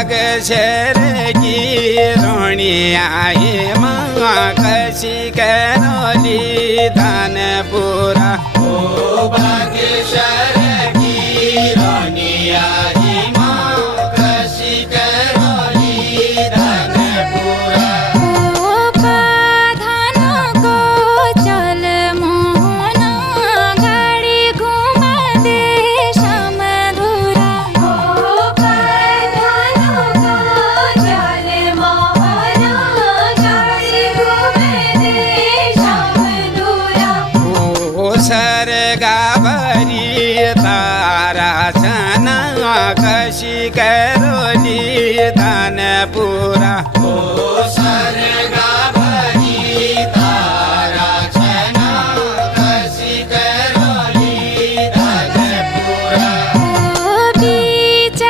बाग शरगी रोणिया कशी करोली धानपुरा ओ बाग शरगी रोणिया कशी करोली धानपुरा सरगावरी तारा छना कशी करोली धानपुरा ओ सरगा